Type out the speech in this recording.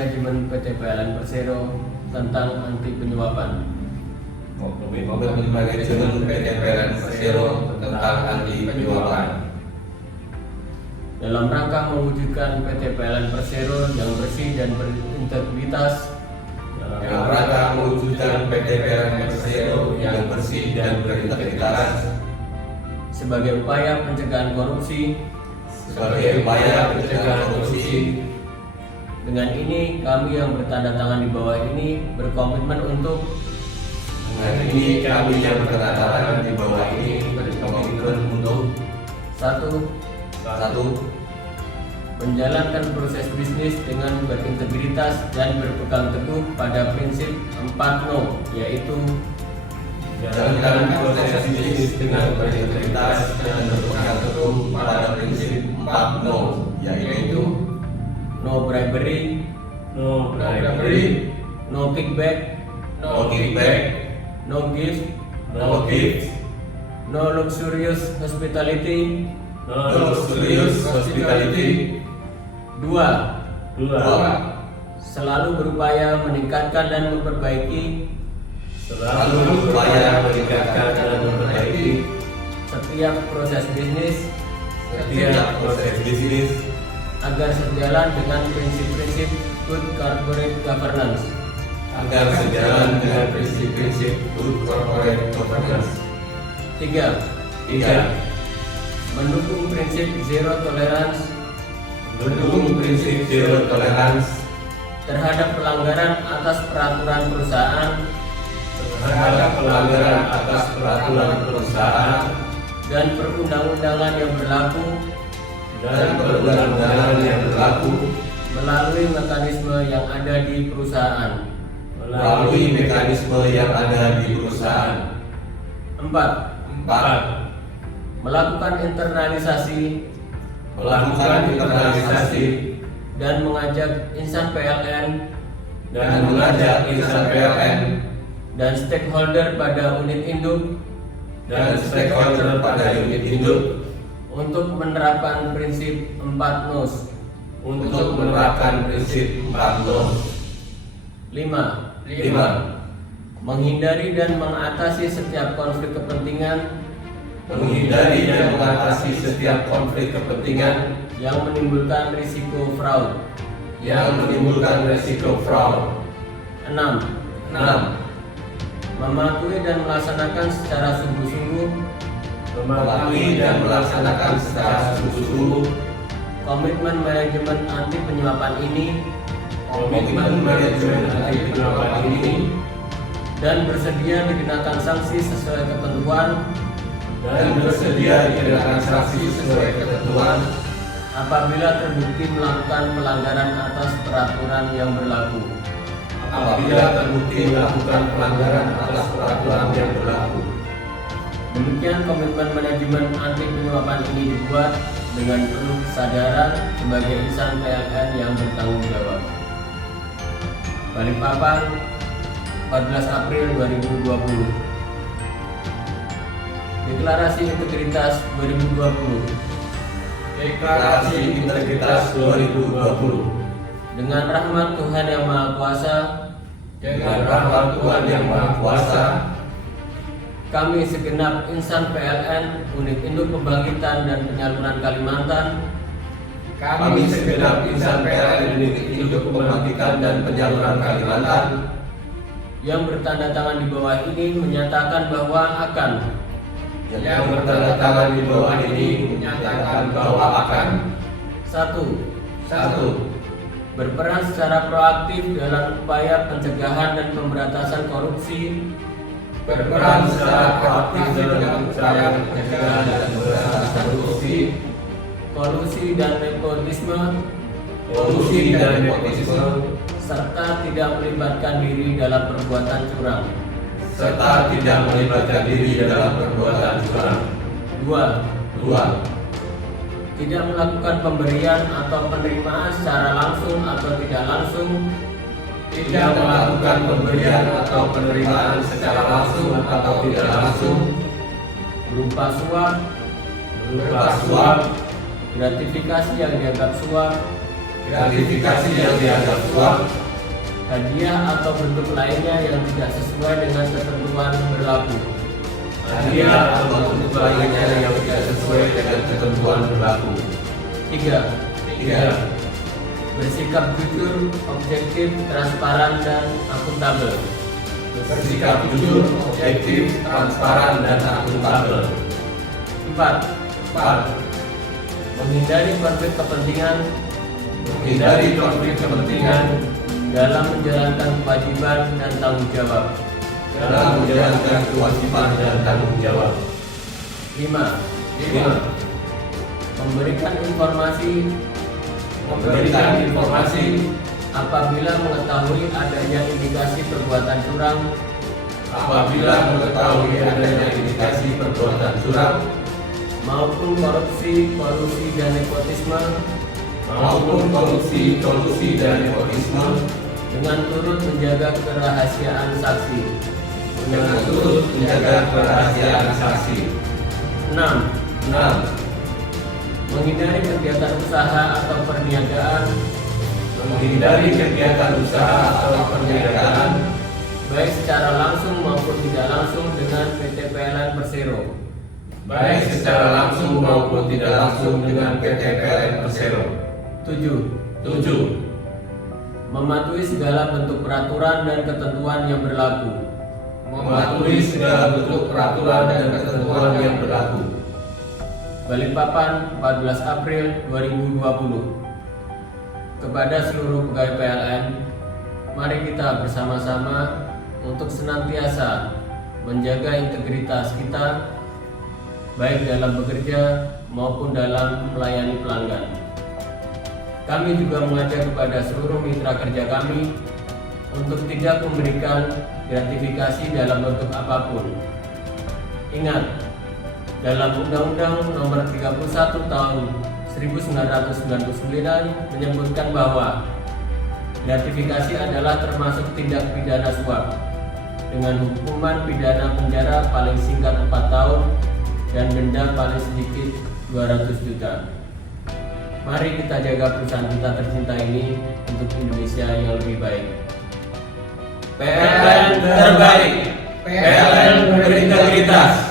Manajemen PT PLN Persero tentang anti penyuapan. Komitmen Manajemen PT PLN Persero tentang anti penyuapan. Dalam rangka mewujudkan PT PLN Persero yang bersih dan berintegritas. Dalam rangka mewujudkan PT PLN Persero yang bersih dan berintegritas. Sebagai upaya pencegahan korupsi. Dengan ini, kami yang bertanda tangan di bawah ini berkomitmen untuk satu, menjalankan proses bisnis dengan berintegritas dan berpegang teguh pada prinsip 4 no, yaitu menjalankan proses bisnis dengan berintegritas dan berpegang teguh pada prinsip 4 no, yaitu no bribery, no kickback, no gift, no luxurious hospitality. 2. Selalu berupaya meningkatkan dan memperbaiki setiap proses bisnis agar sejalan dengan prinsip-prinsip good corporate governance. 3. Mendukung prinsip zero tolerance terhadap pelanggaran atas peraturan perusahaan dan perundang-undangan yang berlaku melalui mekanisme yang ada di perusahaan. 4. Melakukan internalisasi dan mengajak insan PLN dan stakeholder pada unit induk untuk menerapkan prinsip 4 nos. 5. Menghindari dan mengatasi setiap konflik kepentingan yang menimbulkan risiko fraud. 6. Mematuhi dan melaksanakan secara sungguh-sungguh komitmen manajemen anti penyuapan ini dan bersedia dikenakan sanksi sesuai ketentuan apabila terbukti melakukan pelanggaran atas peraturan yang berlaku. Demikian komitmen manajemen anti penyuapan ini dibuat dengan penuh kesadaran sebagai insan PLN yang bertanggung jawab. Balikpapan, 14 April 2020. Deklarasi Integritas 2020. Dengan rahmat Tuhan Yang Maha Kuasa, kami segenap insan PLN Unit Induk Pembangkitan dan Penyaluran Kalimantan yang bertanda tangan di bawah ini menyatakan bahwa akan Satu, berperan secara proaktif dalam upaya pencegahan dan pemberantasan korupsi, kolusi dan nepotisme, serta tidak melibatkan diri dalam perbuatan curang. 2. Tidak melakukan pemberian atau penerimaan secara langsung atau tidak langsung berupa suap, gratifikasi yang dianggap suap, gratifikasi yang dianggap suap, hadiah atau bentuk lainnya yang tidak sesuai dengan ketentuan berlaku. hadiah atau bentuk lainnya yang tidak sesuai dengan ketentuan berlaku. 3. Bersikap jujur, objektif, transparan, dan akuntabel. Bersikap jujur, objektif, transparan, dan akuntabel. 4. Menghindari konflik kepentingan dalam menjalankan kewajiban dan tanggung jawab. Dalam menjalankan kewajiban dan tanggung jawab. 5. 5. Memberikan informasi apabila mengetahui adanya indikasi perbuatan curang maupun korupsi, kolusi, dan nepotisme dengan turut menjaga kerahasiaan saksi. 6. Menghindari kegiatan usaha atau perniagaan baik secara langsung maupun tidak langsung dengan PT PLN Persero. 7. Mematuhi segala bentuk peraturan dan ketentuan yang berlaku. Balikpapan, 14 April 2020. Kepada seluruh pegawai PLN, mari kita bersama-sama untuk senantiasa menjaga integritas kita, baik dalam bekerja maupun dalam melayani pelanggan. Kami juga mengajak kepada seluruh mitra kerja kami untuk tidak memberikan gratifikasi dalam bentuk apapun. Ingat, dalam Undang-Undang Nomor 31 Tahun 1999 menyebutkan bahwa gratifikasi adalah termasuk tindak pidana suap dengan hukuman pidana penjara paling singkat 4 tahun dan denda paling sedikit 200 juta. Mari kita jaga perusahaan kita tercinta ini untuk Indonesia yang lebih baik. PLN terbaik, PLN berintegritas.